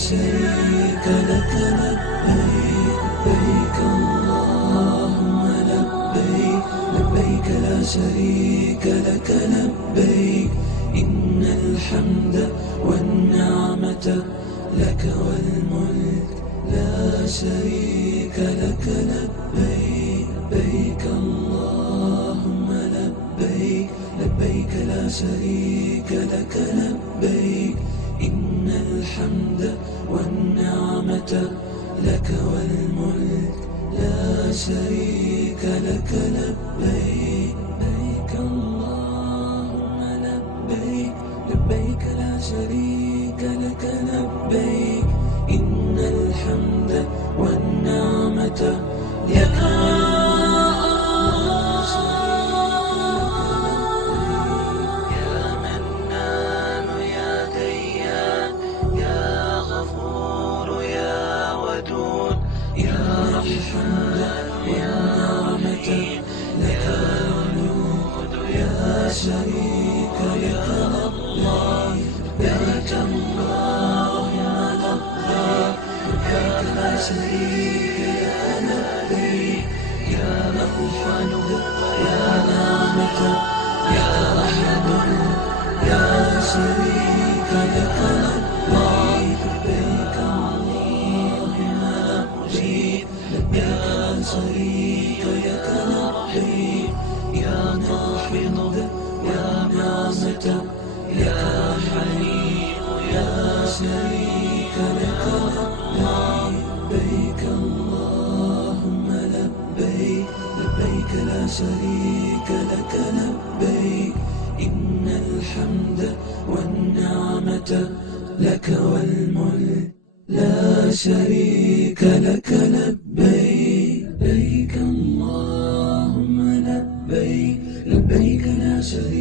شريك لك لبيك لبيك اللهم لبيك لبيك لا شريك لك لبيك إن الحمد والنعمة لك والملك لا شريك لك لبيك لبيك اللهم لبيك لبيك لا شريك لك لبيك إن الحمد والنعمة لك والملك لا شريك لك لبيك لبيك اللهم لبيك لبيك لا شريك لك لبيك إن الحمد والنعمة لك شريك لك الله لبيك اللهم لبيك لبيك لا شريك لك لبيك يا مرحل يا نعمة يا أحد يا شريك لك الله لبيك اللهم لبيك لبيك لا شريك لك لبيك يا محفظ يا نعمة يا حليم يا شريك لك لبيك اللهم لبيك لبيك لا شريك لك لبيك إن الحمد والنعمة لك والملك لا شريك لك لبيك لبيك اللهم لبيك لبيك لا شريك